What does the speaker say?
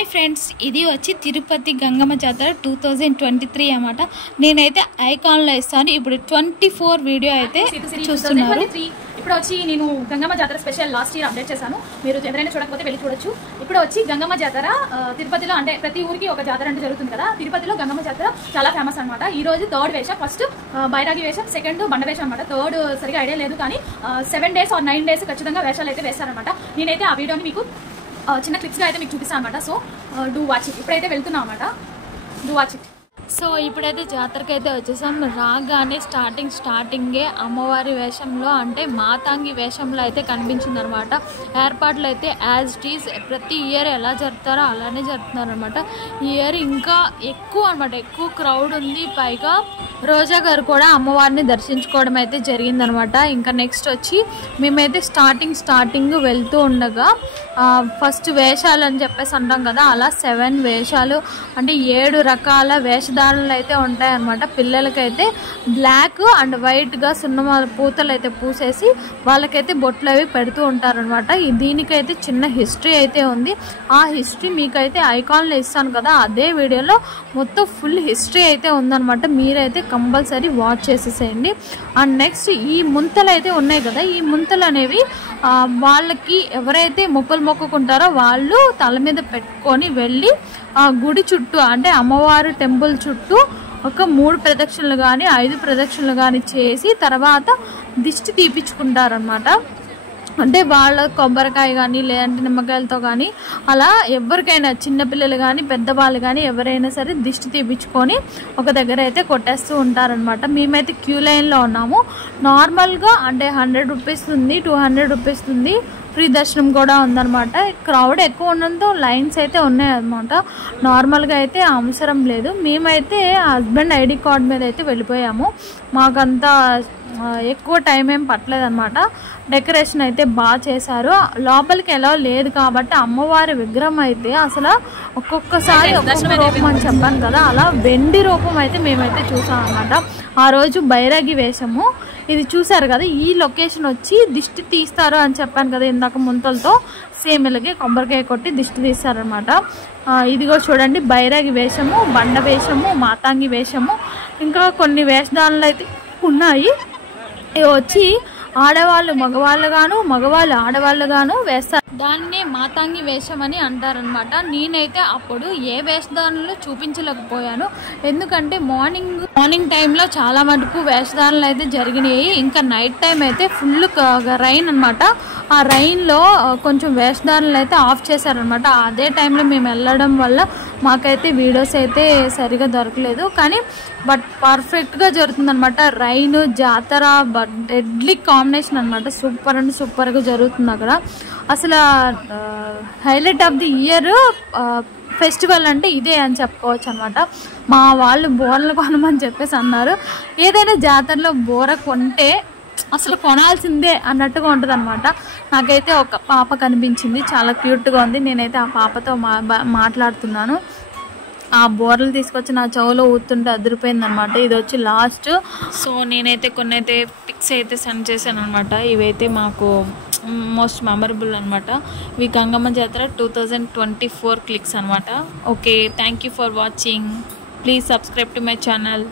Hi friends, ఇది వచ్చి తిరుపతి గంగమ్మ జాతర 2023 అన్నమాట. నేనైతే ఐకాన్లో ఇస్తాను. ఇప్పుడు 24 వీడియో అయితే చూస్తున్నారు. ఇప్పుడు వచ్చి నేను గంగమ్మ జాతర స్పెషల్ లాస్ట్ ఇయర్ అప్డేట్ చేశాను. మీరు ఎవరైనా చూడకపోతే వెళ్ళి చూడొచ్చు. ఇప్పుడు వచ్చి గంగమ్మ జాతర తిరుపతిలో, అంటే ప్రతి ఊరికి ఒక జాతర అంటే జరుగుతుంది కదా. తిరుపతిలో గంగమ్మ జాతర చాలా ఫేమస్ అనమాట. ఈ రోజు థర్డ్ వేషం, ఫస్ట్ బైరాగి వేషం, సెకండ్ బండ వేషం అనమాట. థర్డ్ సరిగా ఐడియా లేదు, కానీ 7 days or 9 days ఖచ్చితంగా వేషాలు అయితే వేస్తారనమాట. నేనైతే ఆ వీడియోని మీకు చిన్న క్లిప్స్గా అయితే మీకు చూపిస్తాను అనమాట. So do watch it. ఇప్పుడైతే వెళ్తున్నాం అనమాట. Do watch it. సో ఇప్పుడైతే జాతరకి అయితే వచ్చేసాం. రాగానే స్టార్టింగే అమ్మవారి వేషంలో, అంటే మాతాంగి వేషంలో అయితే కనిపించింది అనమాట. ఏర్పాట్లు అయితే యాజ్ ఇట్ ఈజ్ ప్రతి ఇయర్ ఎలా జరుపుతారో అలానే జరుపుతున్నారు అనమాట. ఈ ఇయర్ ఇంకా ఎక్కువ అనమాట, ఎక్కువ క్రౌడ్ ఉంది. పైగా రోజా గారు కూడా అమ్మవారిని దర్శించుకోవడం అయితే జరిగిందనమాట. ఇంకా నెక్స్ట్ వచ్చి మేమైతే స్టార్టింగ్ వెళ్తూ ఉండగా ఫస్ట్ వేషాలు అని చెప్పేసి అంటాం కదా, అలా 7 వేషాలు, అంటే 7 రకాల వేషధారణలు అయితే ఉంటాయన్నమాట. పిల్లలకైతే బ్లాక్ అండ్ వైట్గా సున్నమ పూతలు అయితే పూసేసి వాళ్ళకైతే బొట్లు అవి పెడుతూ ఉంటారనమాట. దీనికైతే చిన్న హిస్టరీ అయితే ఉంది. ఆ హిస్టరీ మీకైతే ఐకాన్లో ఇస్తాను కదా, అదే వీడియోలో మొత్తం ఫుల్ హిస్టరీ అయితే ఉందన్నమాట. మీరైతే కంపల్సరీ వాచ్ చేసేసేయండి. అండ్ నెక్స్ట్ ఈ ముంతలు అయితే ఉన్నాయి కదా, ఈ ముంతలు అనేవి వాళ్ళకి ఎవరైతే మొక్కుకుంటారో వాళ్ళు తల మీద పెట్టుకొని వెళ్ళి గుడి చుట్టూ, అంటే అమ్మవారి టెంపుల్ చుట్టూ ఒక 3 ప్రదక్షిణలు కానీ 5 ప్రదక్షిణలు కానీ చేసి తర్వాత దిష్టి తీపించుకుంటారనమాట. అంటే వాళ్ళ కొబ్బరికాయ కానీ లేదంటే నిమ్మకాయలతో కానీ అలా ఎవరికైనా చిన్నపిల్లలు కానీ పెద్దవాళ్ళు కానీ ఎవరైనా సరే దిష్టి తీపించుకొని ఒక దగ్గర అయితే కొట్టేస్తూ ఉంటారనమాట. మేమైతే క్యూ లైన్లో ఉన్నాము. నార్మల్గా అంటే 100 రూపీస్ ఉంది, 200 రూపీస్ ఉంది, ఫ్రీ దర్శనం కూడా ఉందన్నమాట. క్రౌడ్ ఎక్కువ ఉండడంతో లైన్స్ అయితే ఉన్నాయన్నమాట. నార్మల్గా అయితే అవసరం లేదు. మేమైతే హస్బెండ్ ఐడి కార్డ్ మీద అయితే వెళ్ళిపోయాము. మాకంతా ఎక్కువ టైం ఏం పట్టలేదన్నమాట. డెకరేషన్ అయితే బాగా చేశారు. లోపలికి ఎలా లేదు కాబట్టి అమ్మవారి విగ్రహం అయితే అసలు ఒక్కొక్కసారి ఒక్కొక్క రూపం అని చెప్పాను కదా, అలా వెండి రూపం అయితే మేమైతే చూసాం అనమాట. ఆ రోజు బైరాగి వేషము ఇది చూసారు కదా. ఈ లొకేషన్ వచ్చి దిష్టి తీస్తారు అని చెప్పాను కదా ఇందాక, ముంతలతో సేమ్ ఇలాగే కొబ్బరికాయ కొట్టి దిష్టి తీస్తారనమాట. ఇదిగో చూడండి, బైరాగి వేషము, బండ వేషము, మాతాంగి వేషము, ఇంకా కొన్ని వేషధారణలు అయితే ఉన్నాయి. ఇవి వచ్చి ఆడవాళ్ళు మగవాళ్ళు గాను, మగవాళ్ళు ఆడవాళ్ళు గాను వేస్తారు. దాన్నే మాతాంగి వేషం అని అంటారనమాట. నేనైతే అప్పుడు ఏ వేషధారణలు చూపించలేకపోయాను, ఎందుకంటే మార్నింగ్ టైంలో చాలా మటుకు వేషధారణలు అయితే జరిగినాయి. ఇంకా నైట్ టైం అయితే ఫుల్ రైన్ అనమాట. ఆ రైన్లో కొంచెం వేషధారణలు అయితే ఆఫ్ చేశారనమాట. అదే టైంలో మేము వెళ్ళడం వల్ల మాకైతే వీడియోస్ అయితే సరిగా దొరకలేదు, కానీ బట్ పర్ఫెక్ట్గా జరుగుతుందనమాట. రైన్ జాతర డెడ్లీ కాంబినేషన్ అనమాట. సూపర్ అండ్ సూపర్గా జరుగుతుంది అక్కడ. అసలు highlight of the year festival అంటే ఇదే అని చెప్పుకోవచ్చు అనమాట. మా వాళ్ళు బోర్లు కొనమని చెప్పేసి అన్నారు. ఏదైనా జాతరలో బోర కొంటే అసలు కొనాల్సిందే అన్నట్టుగా ఉంటుంది అనమాట. నాకైతే ఒక పాప కనిపించింది, చాలా క్యూట్గా ఉంది. నేనైతే ఆ పాపతో మాట్లాడుతున్నాను. ఆ బోర్లు తీసుకొచ్చి నా చెవులో ఊతుంటే అదిరిపోయింది అనమాట. ఇది వచ్చి లాస్ట్. సో నేనైతే కొన్ని అయితే పిక్స్ అయితే సెండ్ చేశాను అనమాట. ఇవైతే మాకు మోస్ట్ మెమరబుల్ అనమాట. ఇవి గంగమ్మ జాతర 2024 క్లిక్స్ అనమాట. Okay, thank you for watching. Please subscribe to my channel.